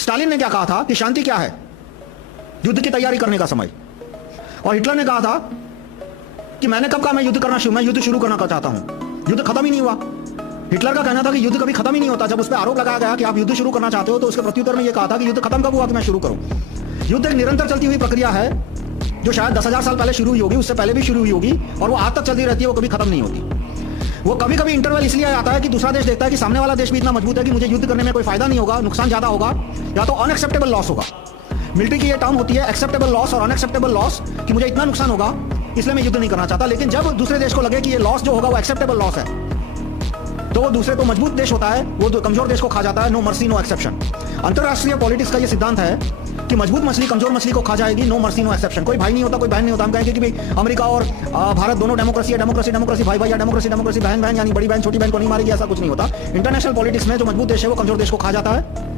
Stalin ने क्या कहा था कि शांति क्या है? युद्ध की तैयारी करने का समय। और हिटलर ने कहा था कि मैंने कब कहा मैं युद्ध शुरू करना चाहता हूं। युद्ध खत्म ही नहीं हुआ। हिटलर का कहना था कि युद्ध कभी खत्म ही नहीं होता। जब उस पर आरोप लगाया गया कि आप युद्ध शुरू करना चाहते हो, तो उसके प्रत्युत्तर में यह कहा था कि युद्ध खत्म कब हुआ कि मैं शुरू करूं। युद्ध एक निरंतर चलती हुई प्रक्रिया है जो शायद 10,000 साल पहले शुरू हुई होगी, उससे पहले भी शुरू हुई होगी, और वो आज तक चलती रहती है, वो कभी खत्म नहीं होती। वो कभी कभी इंटरवल इसलिए आता है कि दूसरा देश देखता है कि सामने वाला देश भी इतना मजबूत है कि मुझे युद्ध करने में कोई फायदा नहीं होगा, नुकसान ज्यादा होगा, या तो अनएक्सेप्टेबल लॉस होगा। मिलिट्री की ये टर्म होती है एक्सेप्टेबल लॉस और अनएक्सेप्टेबल लॉस, कि मुझे इतना नुकसान होगा इसलिए मैं युद्ध नहीं करना चाहता। लेकिन जब दूसरे देश को लगे कि ये लॉस जो होगा वो एक्सेप्टेबल लॉस है, तो वो दूसरे को मजबूत देश होता है, वो कमजोर देश को खा जाता है। No mercy no exception. अंतरराष्ट्रीय पॉलिटिक्स का ये सिद्धांत है कि मजबूत मछली कमजोर मछली को खा जाएगी। No mercy no exception. कोई भाई नहीं होता, कोई बहन नहीं होता। हम कहेंगे कि भाई अमेरिका और भारत दोनों डेमोक्रेसी है, डेमोक्रेसी भाई भाई, या डेमोक्रेसी बहन बहन, यानी बड़ी बहन छोटी बहन को नहीं मारेगी, ऐसा कुछ नहीं होता। इंटरनेशनल पॉलिटिक्स में जो मजबूत देश है वो कमजोर देश को खा जाता है।